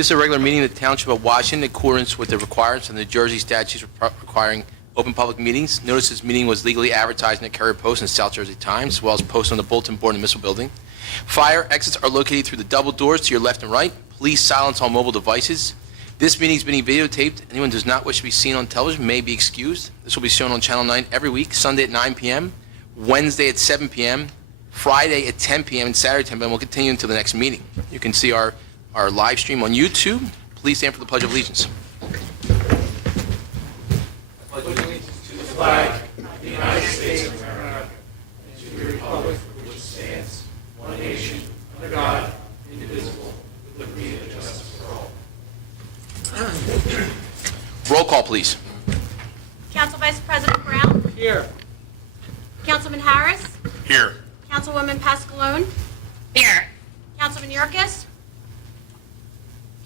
This is a regular meeting of the Township of Washington in accordance with the requirements of the New Jersey statutes requiring open public meetings. Notice this meeting was legally advertised in the Courier Post and South Jersey Times, as well as posted on the bulletin board in the municipal building. Fire exits are located through the double doors to your left and right. Please silence all mobile devices. This meeting is being videotaped. Anyone who does not wish to be seen on television may be excused. This will be shown on Channel 9 every week, Sunday at 9 p.m., Wednesday at 7 p.m., Friday at 10 p.m., and Saturday at 10 p.m. We'll continue until the next meeting. You can see our live stream on YouTube. Please stand for the Pledge of Allegiance. Pledge allegiance to the flag of the United States of America and to the republic for which stands one nation under God, indivisible, with liberty and justice for all. Roll call, please. Council Vice President Brown. Here. Councilman Harris. Here. Councilwoman Pascalone. Here. Councilman Yurkis.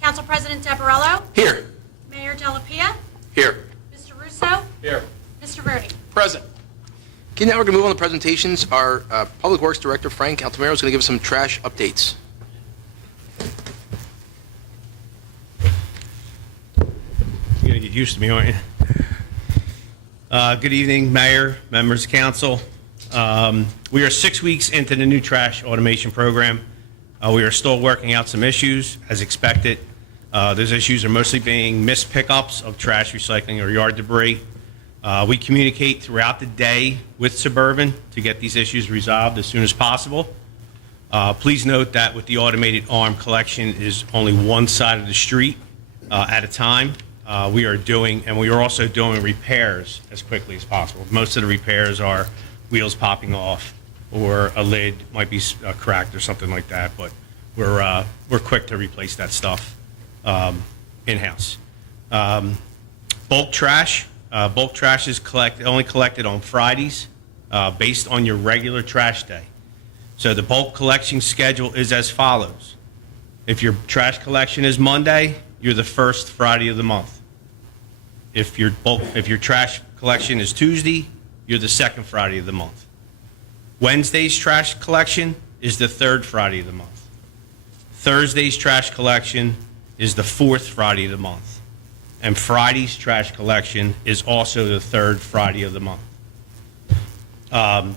Council President Deborello. Here. Mayor Delapia. Here. Mr. Russo. Here. Mr. Verdi. Present. Okay, now we're going to move on to presentations. Our Public Works Director, Frank Altamiro, is going to give us some trash updates. You're going to get used to me, aren't you? Good evening, Mayor, members of council. We are 6 weeks into the new trash automation program. We are still working out some issues, as expected. Those issues are mostly being missed pickups of trash, recycling, or yard debris. We communicate throughout the day with Suburban to get these issues resolved as soon as possible. Please note that with the automated arm, collection is only one side of the street at a time. We are also doing repairs as quickly as possible. Most of the repairs are wheels popping off, or a lid might be cracked or something like that, but we're quick to replace that stuff in-house. Bulk trash is only collected on Fridays based on your regular trash day. So the bulk collection schedule is as follows. If your trash collection is Monday, you're the first Friday of the month. If your trash collection is Tuesday, you're the second Friday of the month. Wednesday's trash collection is the third Friday of the month. Thursday's trash collection is the fourth Friday of the month. And Friday's trash collection is also the third Friday of the month.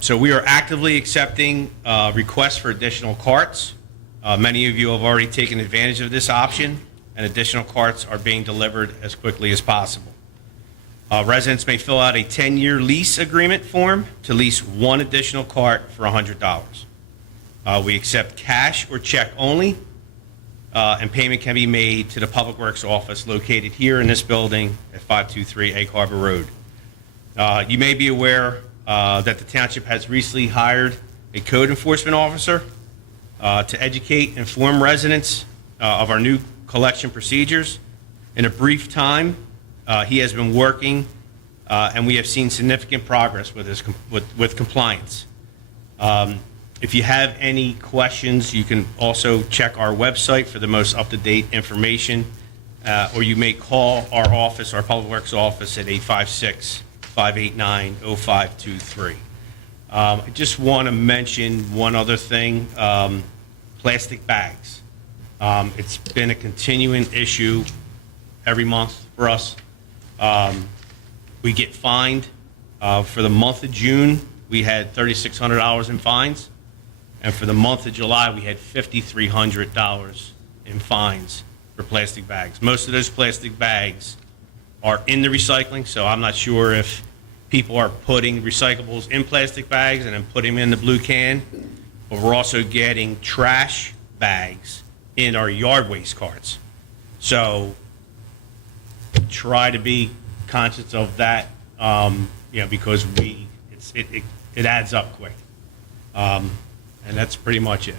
So we are actively accepting requests for additional carts. Many of you have already taken advantage of this option, and additional carts are being delivered as quickly as possible. Residents may fill out a 10-year lease agreement form to lease one additional cart for $100. We accept cash or check only, and payment can be made to the Public Works office located here in this building at 523 Egg Harbor Road. You may be aware that the Township has recently hired a code enforcement officer to educate and inform residents of our new collection procedures. In a brief time, he has been working, and we have seen significant progress with compliance. If you have any questions, you can also check our website for the most up-to-date information, or you may call our office, our Public Works office, at 856-589-0523. I just want to mention one other thing, plastic bags. It's been a continuing issue every month for us. We get fined. For the month of June, we had $3,600 in fines. And for the month of July, we had $5,300 in fines for plastic bags. Most of those plastic bags are in the recycling, so I'm not sure if people are putting recyclables in plastic bags and then putting them in the blue can. But we're also getting trash bags in our yard waste carts. So try to be conscious of that, because it adds up quick. And that's pretty much it.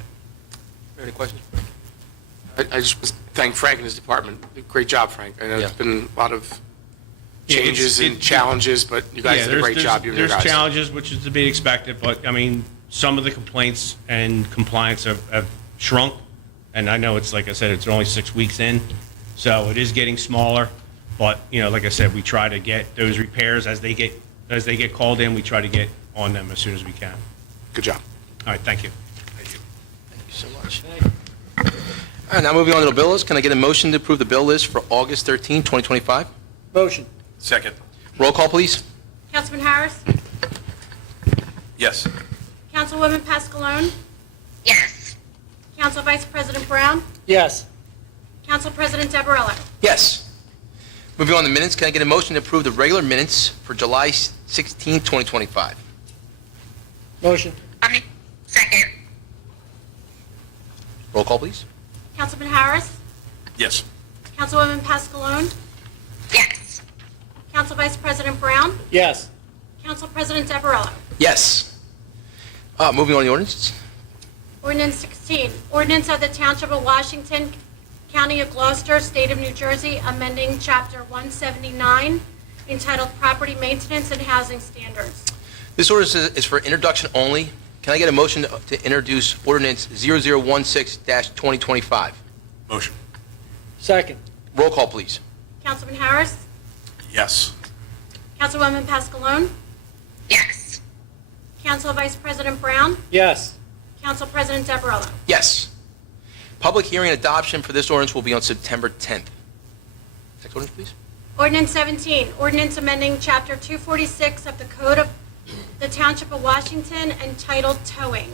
Any questions? I just thank Frank and his department. Great job, Frank. I know it's been a lot of changes and challenges, but you guys did a great job. There's challenges, which is to be expected, but I mean, some of the complaints and compliance have shrunk. And I know it's, like I said, it's only 6 weeks in, so it is getting smaller. But like I said, we try to get those repairs as they get called in. We try to get on them as soon as we can. Good job. All right, thank you. Thank you so much. All right, now moving on to the bill list. Can I get a motion to approve the bill list for August 13, 2025? Motion. Second. Roll call, please. Councilman Harris? Yes. Councilwoman Pascalone? yes, Council Vice President Brown? Yes. Council President Deborello? Yes. Moving on to minutes, can I get a motion to approve the regular minutes for July 16, 2025? Motion. second, Roll call, please. Councilman Harris? Yes. Councilwoman Pascalone? yes, Council Vice President Brown? Yes. Council President Deborello? Yes. Moving on to the ordinances. Ordinance 16, ordinance of the Township of Washington, County of Gloucester, State of New Jersey, amending Chapter 179 entitled Property Maintenance and Housing Standards. This ordinance is for introduction only. Can I get a motion to introduce ordinance 0016-2025? Motion. Second. Roll call, please. Councilman Harris? Yes. Councilwoman Pascalone? yes, Council Vice President Brown? Yes. Council President Deborello? Yes. Public hearing and adoption for this ordinance will be on September 10th. Next ordinance, please. Ordinance 17, ordinance amending Chapter 246 of the Code of the Township of Washington entitled Towing.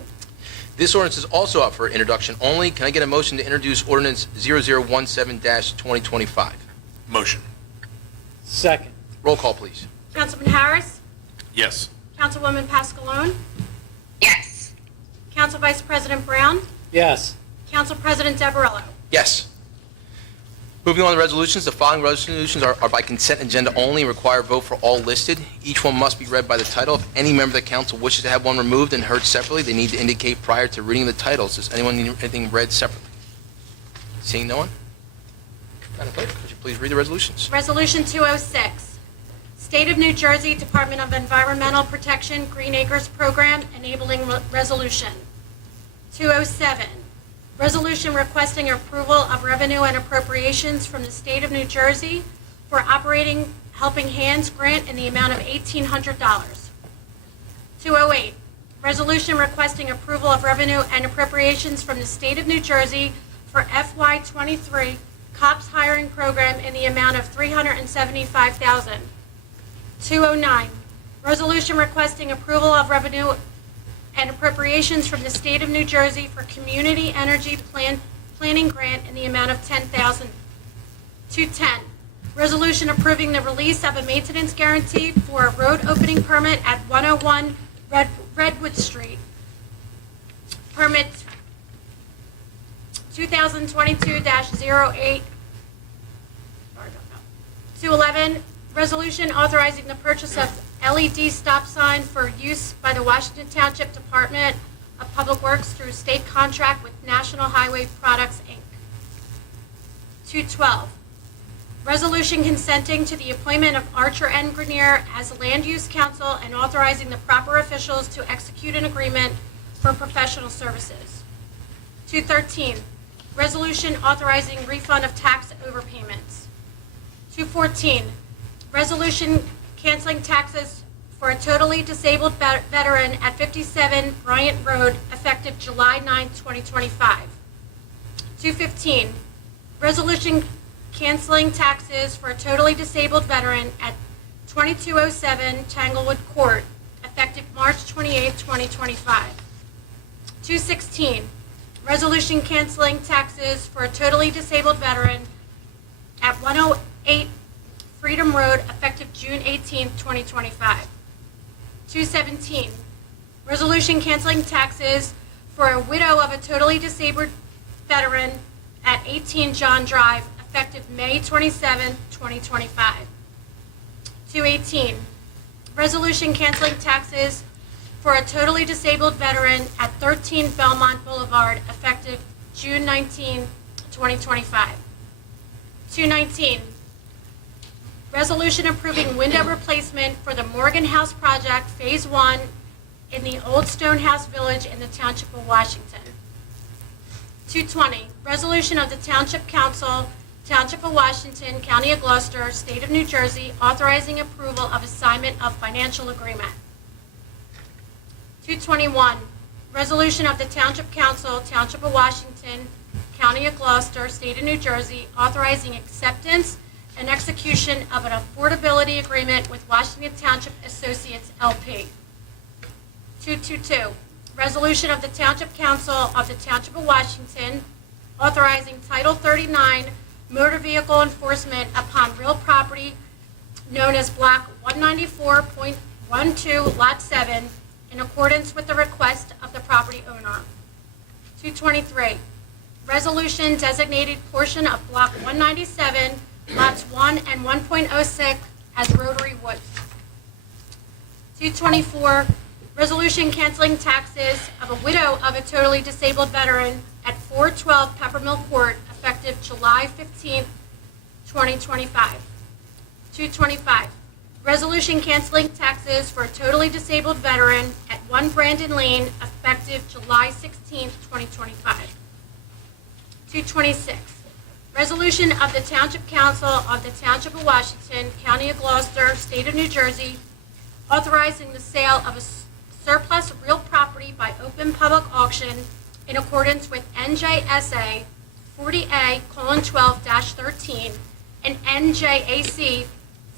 This ordinance is also up for introduction only. Can I get a motion to introduce ordinance 0017-2025? Motion. Second. Roll call, please. Councilman Harris? Yes. Councilwoman Pascalone? yes, Council Vice President Brown? Yes. Council President Deborello? Yes. Moving on to resolutions, the following resolutions are by consent agenda only and require a vote for all listed. Each one must be read by the title. If any member of the council wishes to have one removed and heard separately, they need to indicate prior to reading the titles. Does anyone need anything read separately? Seeing no one? Madam Clerk, could you please read the resolutions? Resolution 206, State of New Jersey Department of Environmental Protection Green Acres Program enabling resolution. 207, resolution requesting approval of revenue and appropriations from the State of New Jersey for operating Helping Hands grant in the amount of $1,800. 208, resolution requesting approval of revenue and appropriations from the State of New Jersey for FY23 COPS hiring program in the amount of $375,000. 209, resolution requesting approval of revenue and appropriations from the State of New Jersey for Community Energy Planning Grant in the amount of $10,000. 210, resolution approving the release of a maintenance guarantee for a road opening permit at 101 Redwood Street. Permit 2022-08. 211, resolution authorizing the purchase of LED stop sign for use by the Washington Township Department of Public Works through state contract with National Highway Products, Inc. 212, resolution consenting to the appointment of Archer and Grenier as Land Use Counsel and authorizing the proper officials to execute an agreement for professional services. 213, resolution authorizing refund of tax overpayments. 214, resolution canceling taxes for a totally disabled veteran at 57 Bryant Road effective July 9, 2025. 215, resolution canceling taxes for a totally disabled veteran at 2207 Tanglewood Court effective March 28, 2025. 216, resolution canceling taxes for a totally disabled veteran at 108 Freedom Road effective June 18, 2025. 217, resolution canceling taxes for a widow of a totally disabled veteran at 18 John Drive effective May 27, 2025. 218, resolution canceling taxes for a totally disabled veteran at 13 Belmont Boulevard effective June 19, 2025. 219, resolution approving window replacement for the Morgan House Project Phase 1 in the Old Stone House Village in the Township of Washington. 220, resolution of the Township Council, Township of Washington, County of Gloucester, State of New Jersey, authorizing approval of assignment of financial agreement. 221, resolution of the Township Council, Township of Washington, County of Gloucester, State of New Jersey, authorizing acceptance and execution of an affordability agreement with Washington Township Associates LP. 222, resolution of the Township Council of the Township of Washington authorizing Title 39 motor vehicle enforcement upon real property known as Block 194.12, Lot 7, in accordance with the request of the property owner. 223, resolution designated portion of Block 197, Lots 1 and 1.06 as Rotary Woods. 224, resolution canceling taxes of a widow of a totally disabled veteran at 412 Peppermill Court effective July 15, 2025. 225, resolution canceling taxes for a totally disabled veteran at 1 Brandon Lane effective July 16, 2025. 226, resolution of the Township Council of the Township of Washington, County of Gloucester, State of New Jersey, authorizing the sale of a surplus real property by open public auction in accordance with NJSA 40A:12-13 and NJAC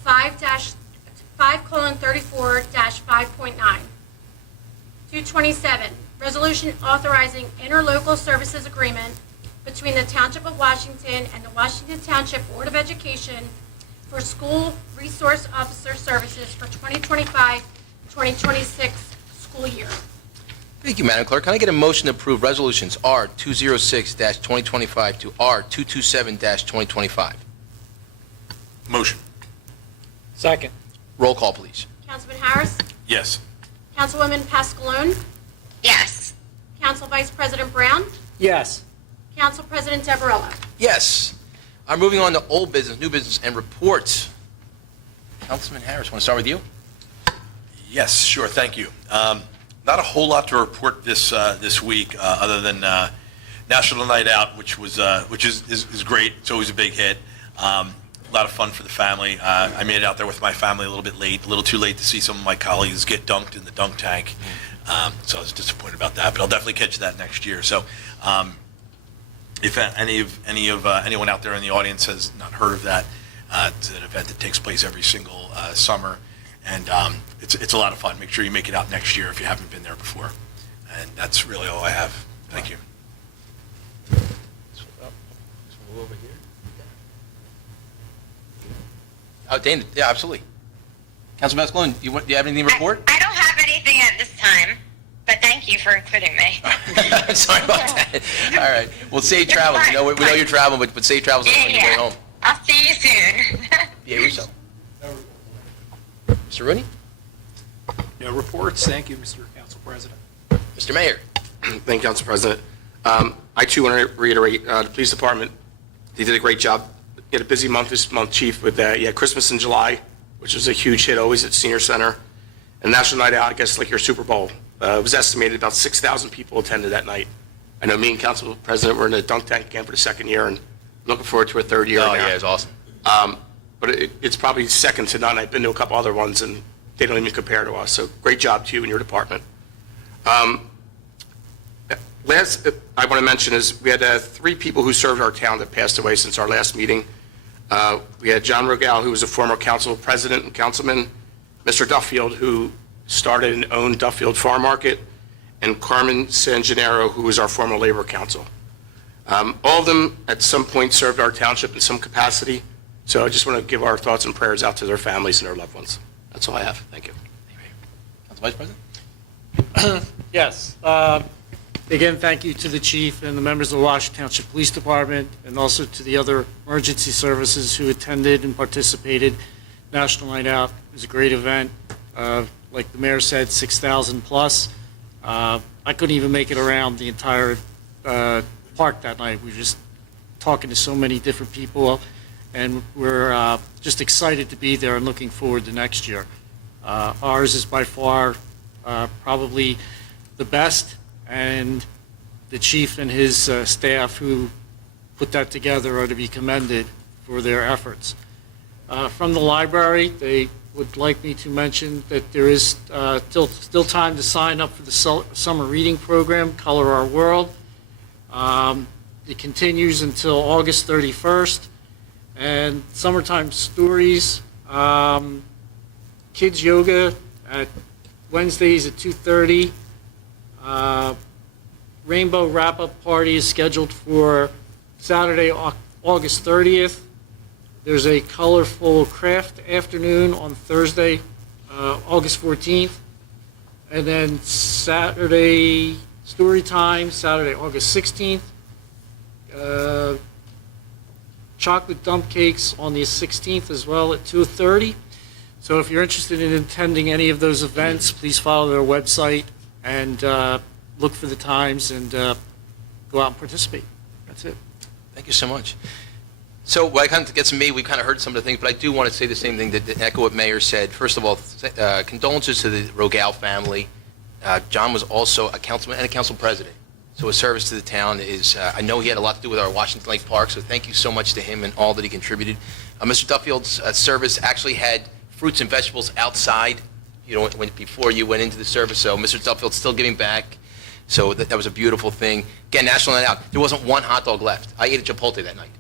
5:34-5.9. 227, resolution authorizing interlocal services agreement between the Township of Washington and the Washington Township Board of Education for school resource officer services for 2025-2026 school year. Thank you, Madam Clerk. Can I get a motion to approve resolutions R206-2025 to R227-2025? Motion. Second. Roll call, please. Councilman Harris? Yes. Councilwoman Pascalone? Yes. Council Vice President Brown? Yes. Council President Deverilla? Yes. I'm moving on to old business, new business, and reports. Councilman Harris, want to start with you? Yes, sure, thank you. Not a whole lot to report this week, other than National Night Out, which is great. It's always a big hit. A lot of fun for the family. I made it out there with my family a little bit late, a little too late to see some of my colleagues get dunked in the dunk tank. So I was disappointed about that, but I'll definitely catch that next year. So if anyone out there in the audience has not heard of that, it's an event that takes place every single summer, and it's a lot of fun. Make sure you make it out next year if you haven't been there before. And that's really all I have. Thank you. Oh, Dana, yeah, absolutely. Councilman Pascalone, do you have anything to report? I don't have anything at this time, but thank you for including me. Sorry about that. All right. Well, safe travels. We know you're traveling, but safe travels on your way home. I'll see you soon. Yeah, Russo. Mr. Rooney? No reports. Thank you, Mr. Council President. Mr. Mayor? Thank you, Council President. I too want to reiterate, the police department, they did a great job. You had a busy month this month, Chief, with you had Christmas in July, which was a huge hit always at Senior Center. And National Night Out, I guess like your Super Bowl. It was estimated about 6,000 people attended that night. I know me and Council President were in the dunk tank again for the second year, and looking forward to a third year Oh, now. yeah, it's awesome. But it's probably second to none. I've been to a couple other ones, and they don't even compare to us. So great job to you and your department. Last I want to mention is we had 3 people who served our town that passed away since our last meeting. We had John Rogal, who was a former council president and councilman, Mr. Duffield, who started and owned Duffield Farm Market, and Carmen San Gennaro, who was our former labor council. All of them at some point served our township in some capacity, so I just want to give our thoughts and prayers out to their families and their loved ones. That's all I have. Thank you. Council Vice President? Yes. Again, thank you to the chief and the members of the Washington Township Police Department, and also to the other emergency services who attended and participated. National Night Out was a great event. Like the mayor said, 6,000 plus. I couldn't even make it around the entire park that night. We were just talking to so many different people, and we're just excited to be there and looking forward to next year. Ours is by far probably the best, and the chief and his staff who put that together are to be commended for their efforts. From the library, they would like me to mention that there is still time to sign up for the summer reading program, Color Our World. It continues until August 31st. And summertime stories, kids yoga at Wednesdays at 2:30. Rainbow wrap-up party is scheduled for Saturday, August 30th. There's a colorful craft afternoon on Thursday, August 14th. And then Saturday, story time, Saturday, August 16th. Chocolate dump cakes on the 16th as well at 2:30. So if you're interested in attending any of those events, please follow their website and look for the times and go out and participate. That's it. Thank you so much. So what kind of gets me, we kind of heard some of the things, but I do want to say the same thing, that echo what Mayor said. First of all, condolences to the Rogel family. John was also a councilman and a council president. So his service to the town is, I know he had a lot to do with our Washington Lake Park, so thank you so much to him and all that he contributed. Mr. Duffield's service actually had fruits and vegetables outside, before you went into the service, so Mr. Duffield's still giving back. So that was a beautiful thing. Again, National Night Out, there wasn't one hot dog left. I ate at Chipotle that night.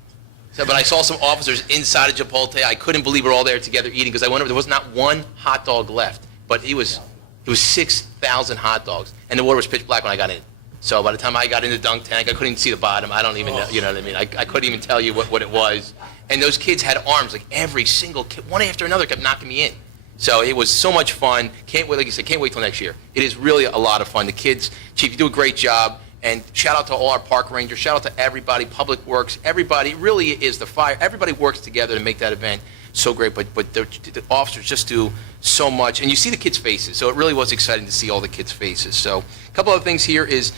But I saw some officers inside of Chipotle. I couldn't believe we're all there together eating, because I went over, there was not one hot dog left. But it was 6,000 hot dogs, and the water was pitch black when I got in. So by the time I got in the dunk tank, I couldn't even see the bottom. I don't even know, you know what I mean? I couldn't even tell you what it was. And those kids had arms, like every single kid, one after another, kept knocking me in. So it was so much fun. Can't wait, like you said, can't wait till next year. It is really a lot of fun. The kids, Chief, you do a great job. And shout out to all our park rangers. Shout out to everybody, Public Works, everybody. It really is the fire. Everybody works together to make that event so great. But the officers just do so much. And you see the kids' faces. So it really was exciting to see all the kids' faces. So a couple of things here is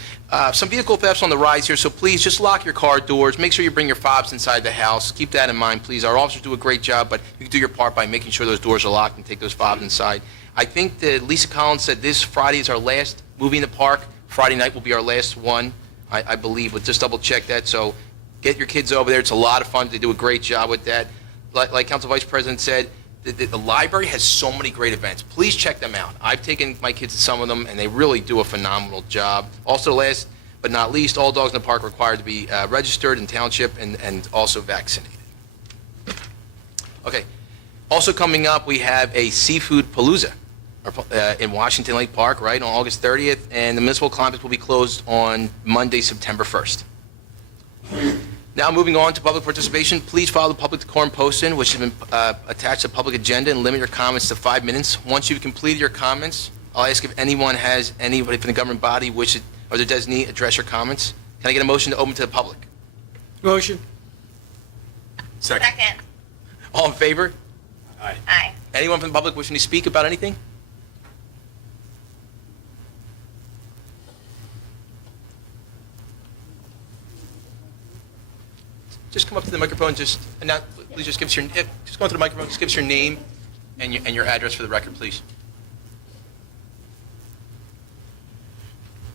some vehicle thefts on the rise here. So please just lock your car doors. Make sure you bring your fobs inside the house. Keep that in mind, please. Our officers do a great job, but you can do your part by making sure those doors are locked and take those fobs inside. I think that Lisa Collins said this Friday is our last movie in the park. Friday night will be our last one, I believe. But just double check that. So get your kids over there. It's a lot of fun. They do a great job with that. Like Council Vice President said, the library has so many great events. Please check them out. I've taken my kids to some of them, and they really do a phenomenal job. Also, last but not least, all dogs in the park are required to be registered in Township and also vaccinated. Okay. Also coming up, we have a seafood palooza in Washington Lake Park, right, on August 30th, and the municipal complex will be closed on Monday, September 1st. Now, moving on to public participation, please follow the public decorum posting, which has been attached to the public agenda, and limit your comments to 5 minutes. Once you've completed your comments, I'll ask if anyone has anybody from the government body wish or their designee address your comments. Can I get a motion to open to the public? Motion. Second. All in favor? Aye. Anyone from the public wishing to speak about anything? Just come up to the microphone, please just give us just go up to the microphone, just give us your name and your address for the record, please.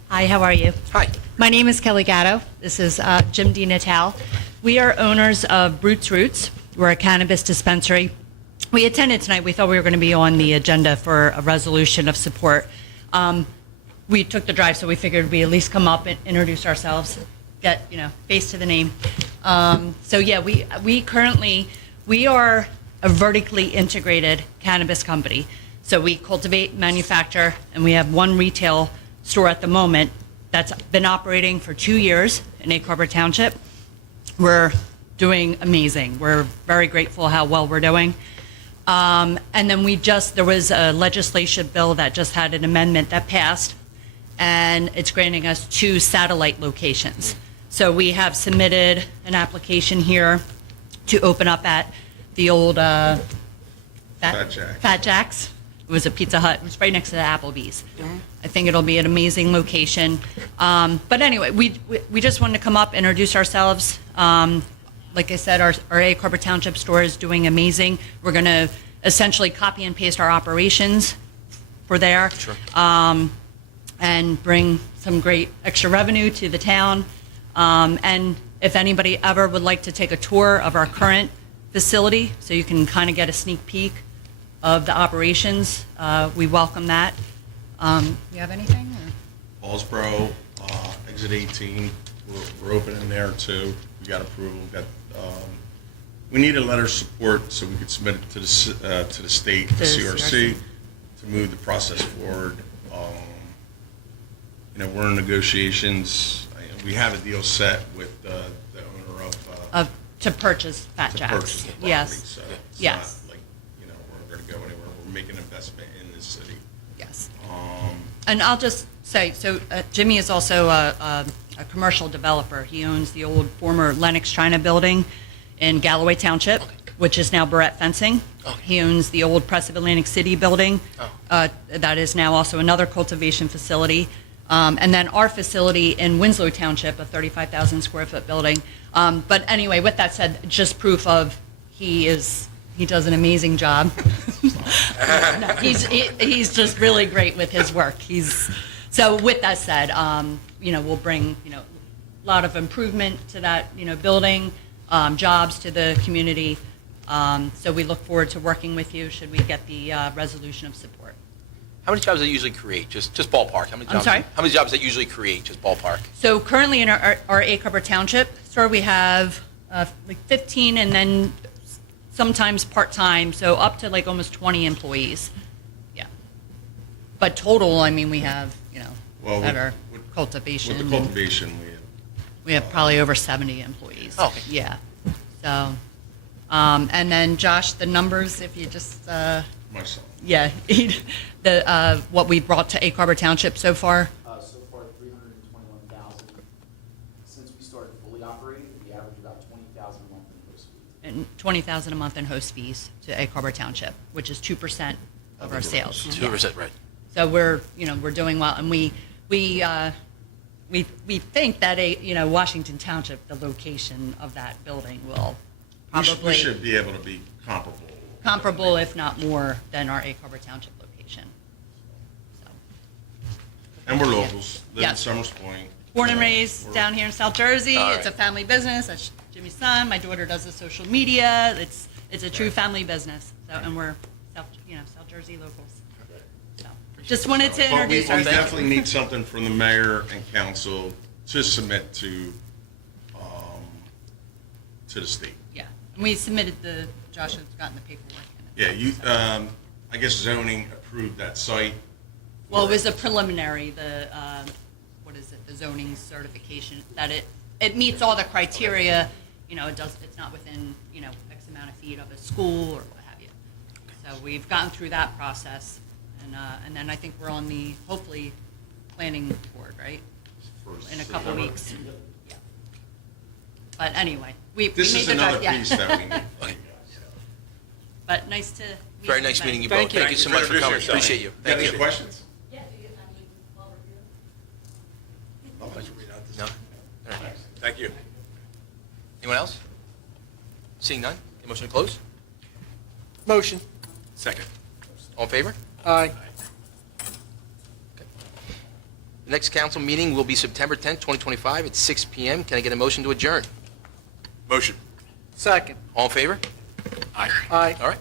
Hi, how are you? Hi. My name is Kelly Gatto. This is Jim DiNatal. We are owners of Brutes Roots. We're a cannabis dispensary. We attended tonight. We thought we were going to be on the agenda for a resolution of support. We took the drive, so we figured we'd at least come up and introduce ourselves, get, face to the name. So yeah, we are a vertically integrated cannabis company. So we cultivate, manufacture, and we have one retail store at the moment that's been operating for 2 years in Egg Harbor Township. We're doing amazing. We're very grateful how well we're doing. And then there was a legislation bill that just had an amendment that passed, and it's granting us 2 satellite locations. So we have submitted an application here to open up at the old Fat Jack's. It was a Pizza Hut. It was right next to the Applebee's. I think it'll be an amazing location. But anyway, we just wanted to come up, introduce ourselves. Like I said, our Egg Harbor Township store is doing amazing. We're going to essentially copy and paste our operations for there. Sure. And bring some great extra revenue to the town. And if anybody ever would like to take a tour of our current facility, so you can kind of get a sneak peek of the operations, we welcome that. You have anything? Or? Ballsboro, exit 18, We're opening there too. We got approval. We need a letter of support so we could submit it to the state, the CRC, to move the process forward. We're in negotiations. We have a deal set with the owner of To purchase Fat to Jack's. purchase the property. Yes, So it's Yes. not like, we're going to go anywhere. We're making an investment in this city. yes. And I'll just say, so Jimmy is also a commercial developer. He owns the old former Lennox China building in Galloway Township, which is now Barrett Fencing. He owns the old Press of Atlantic City building. That is now also another cultivation facility. And then our facility in Winslow Township, a 35,000 square foot building. But anyway, with that said, just proof of he does an amazing job. No, he's just really great with his work. So with that said, we'll bring, a lot of improvement to that, building, jobs to the community. So we look forward to working with you should we get the resolution of support. How many jobs does it usually create? Just ballpark. How many jobs? sorry? How many jobs does it usually create? Just ballpark. So currently in our A Cover Township store, we have like 15 and then sometimes part-time, so up to like almost 20 employees. Yeah. But total, I mean, we have, Well, that are with cultivation. the cultivation, We have probably over 70 employees. Oh, okay. Yeah. So, and then Josh, the numbers, if you just, my son. yeah, what we brought to A Cover Township so far. So far, 321,000. Since we started fully operating, we average about 20,000 a month in host fees. And 20,000 a month in host fees to A Cover Township, which is 2% of our sales. 2%, right. So we're doing well, and we think that Washington Township, the location of that building will We probably should be able to be comparable, if not more, than our A Cover Township location. So, And we're locals, live in Yes. Summers Point. born and You know, raised we're- down here in South Jersey. All It's a right. family business. That's Jimmy's son. My daughter does the social media. It's a true family business. So, and we're South Jersey locals. So, just wanted to But we introduce ourselves. definitely need something from the mayor and council to submit to the state. Yeah, and we submitted Josh has gotten the paperwork. Yeah, I guess zoning approved that site. Well, it was a preliminary, the zoning certification, that it meets all the criteria, it's not within, X amount of feet of a school or what have you. So we've gotten through that process, and then I think we're on the, hopefully, planning board, right? In a couple weeks. Yeah. But anyway, we made the This is drive, another yeah. piece that we need. But nice to meet you. Very nice meeting you both. Thank Thank you so much for coming. Appreciate you. Got Thank any you. questions? No? All right. Thank you. Anyone else? Seeing none? A motion to close? Motion. Second. All in favor? Aye. The next council meeting will be September 10th, 2025 at 6 PM. Can I get a motion to adjourn? Motion. Second. All in favor? Aye. Aye. All right.